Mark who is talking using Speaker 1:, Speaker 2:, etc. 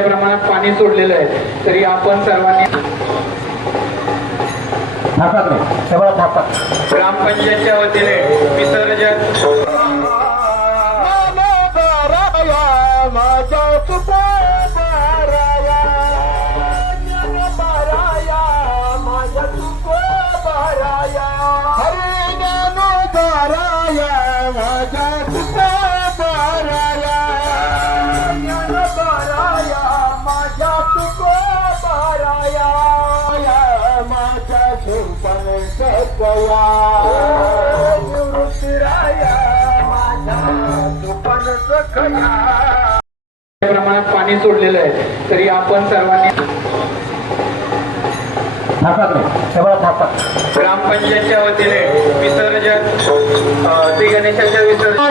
Speaker 1: प्रमाणात पाणी सोडलेलं आहे. तरी आपण सर्वांनी ग्रामपंचायतच्या वतीने प्रमाणात पाणी सोडलेलं आहे. तरी आपण सर्वांनी ग्रामपंचायतच्या वतीने विसर्जन श्री गणेशाच्या विसर्जन